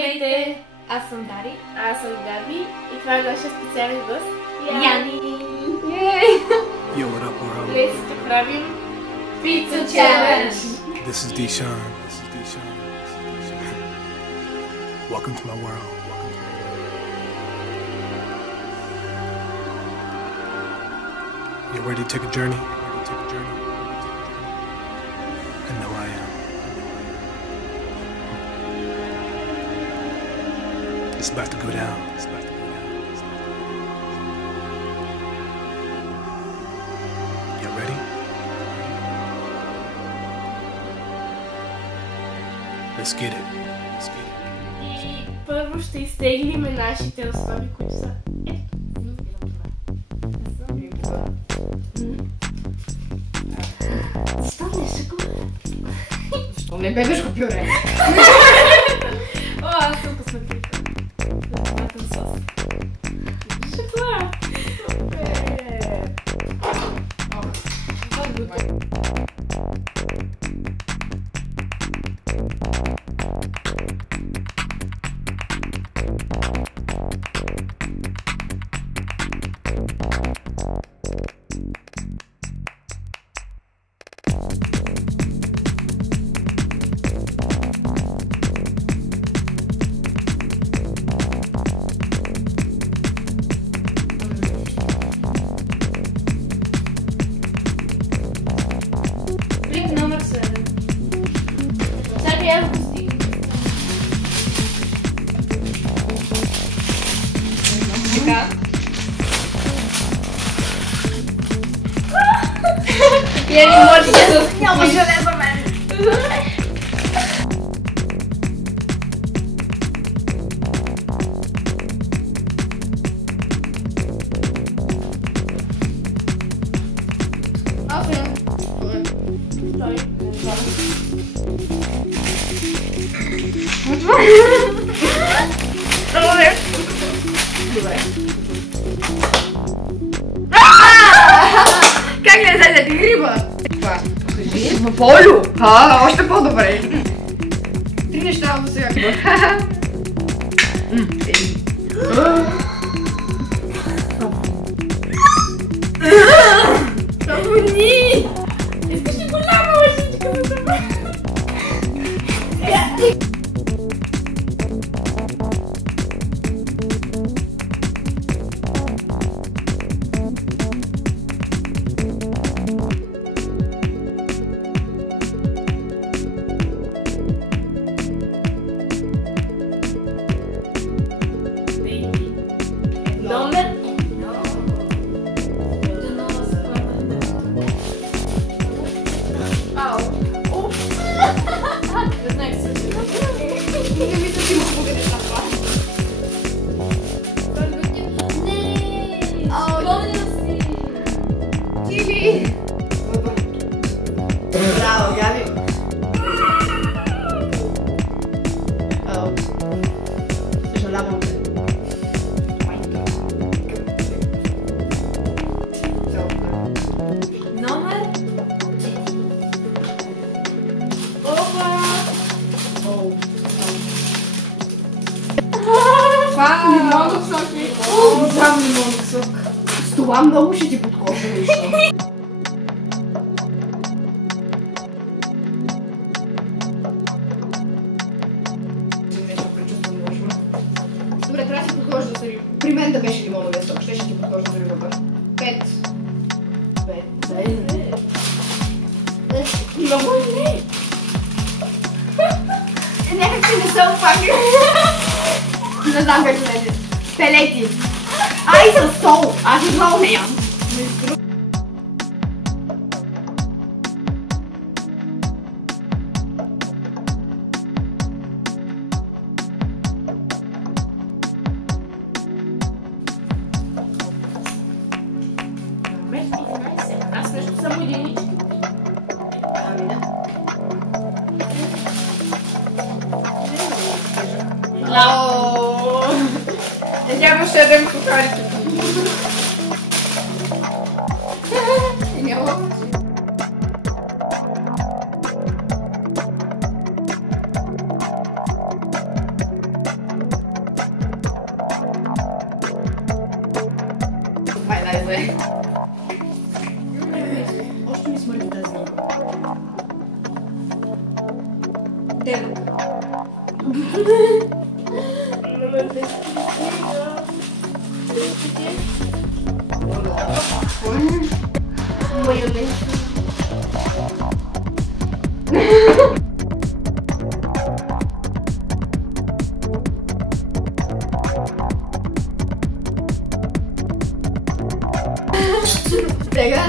Здравейте! Аз съм Дари. Аз съм Габи и това е нашия специален гост Яни! Yo, what up, world? Днес ще правим Pizza Challenge! This is Deshaun. Welcome to my world. You ready to take a journey? I know I am. It's about to go down. You ready? Let's get it. и първо ще изтеглим нашите основи, които са Защо не шоколада? Защо не бебешко пюре? О, аз съм посмотрите. Томатен сос. Шоколад! Клип номер 7. Сега аз го стигна. Така. Я не може да Няма желе за мен. Как не излезе ти гриба? Това, покажи. Волю! Още по-добре. Три неща до сега. Тъмни! Искаш ли голяма лъжичка за това? Номер Не мисля, че има хубави неща в това. Тихи! Браво, Габи! Съжалявам се. Номер 4. Опа! Лимонов сок ли? Сам лимонов сок. С това много ще ти подкопа нещо. Добре, трябва да си подхожда за риба. При мен да беше лимоновия сок, ще ти подхожда за риба. 5. Много не! Някак си не са опакли. Не знам как да е. Пелети. Ай, със сол. Аз и сол не ям. Аз също съм единичка. Ами да. Нямаше да ядем кухарите. Няма. две. Още ми смърти тази. 9. Номер 10. Майонез. Сега.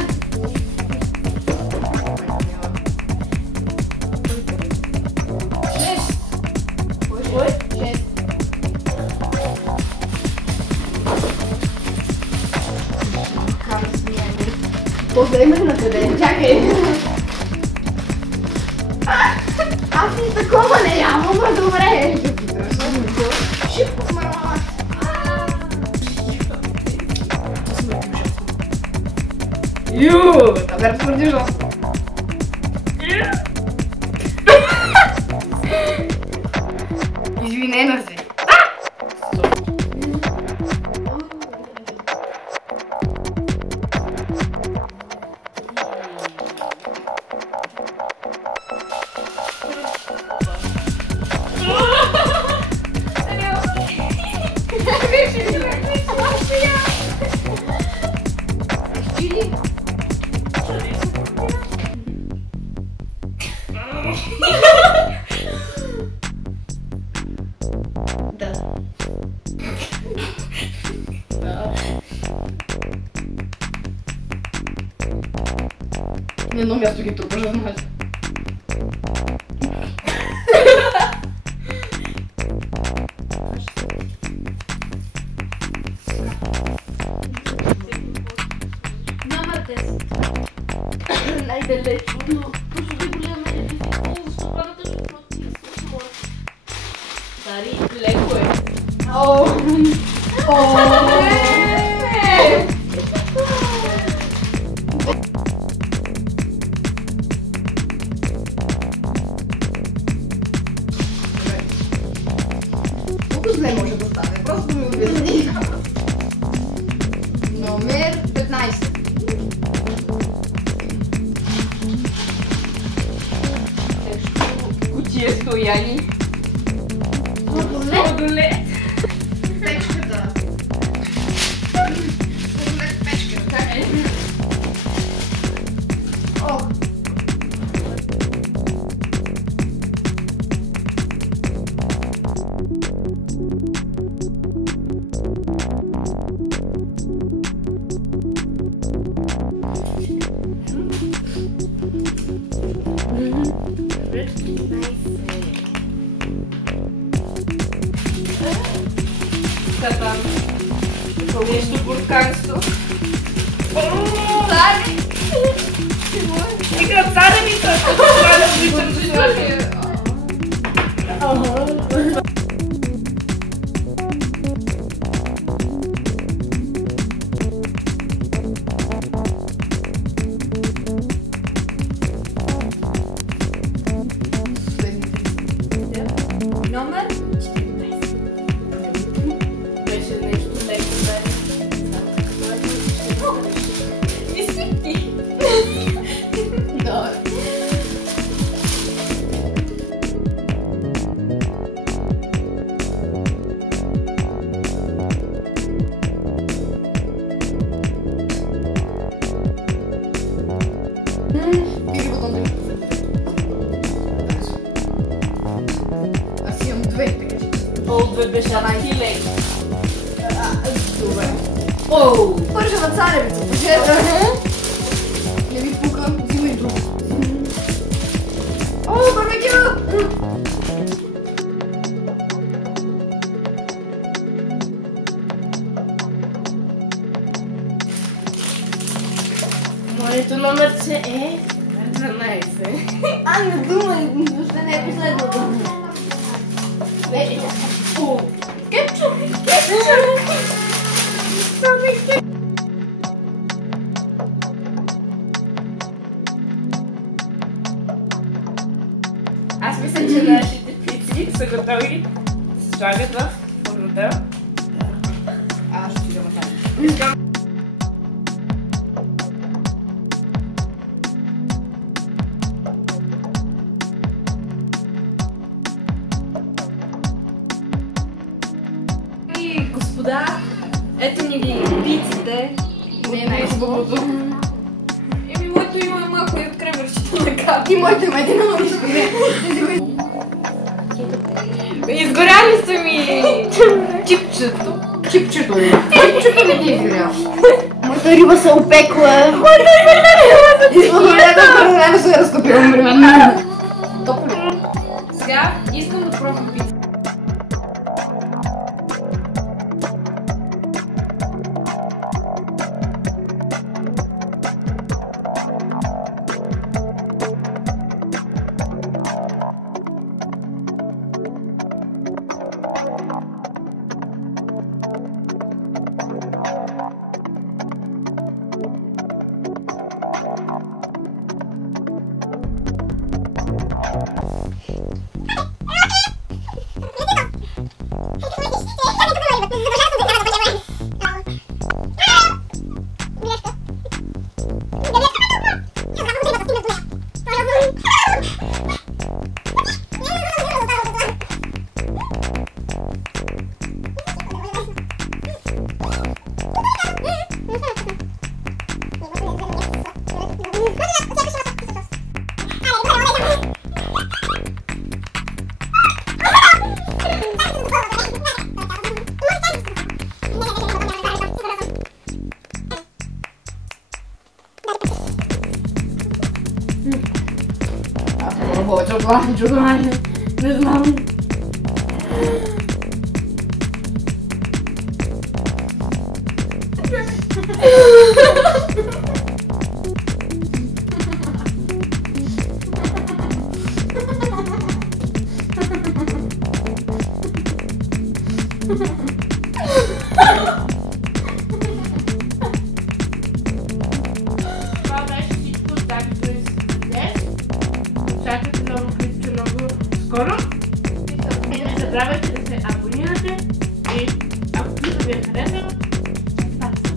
После имах на тебе. Чакай. Аз и такова не ям, ама добре. Шипко с мармалад. Юуу, това твърди жестко. Извинена си. На едно място ги трупаш, знаеш. Номер 10. Най-далеч. Точно да голяма е. Стопаната ще плати. Дари, леко е. Колко зле може да стане? Просто ми обясни. Номер 15. Кутия стояни. Сладолет. Печката. Сладолет печка. Чакай. Ох. Катан. Нещо бурканство. Цари! Сега царевица. Това да обичам живота. Номер 14. Беше нещо леко, Висики. Да. Аз имам две, така че. По-две беше най-леко. Добре. Оу! Пържена царевица, пожета. Не ви пука, взимай друг. О, барбекю! Моето номер е 12. А, не думай, въобще не е последното. О, кетчуп! Кетчуп! Аз мисля, че нашите пици са готови да се слагат в формата. Аз ще си дам там. господа, ето ни ги пиците. Не е най-хубавото. Моето има малко и от кремърчето на капи. И моето има един малък. Изгоряли са ми чипчето. Чипчето ли? Чипчето ли ти изгорял? Моята риба се опекла. Изпълнението време се е разтопила. Топло. Сега искам да пробвам пица. Не знам. Това беше всичко от тази днес. Очаквайте ново клипче много скоро. И не забравяйте да се абонирате. И ако клипът ви е харесал, пак се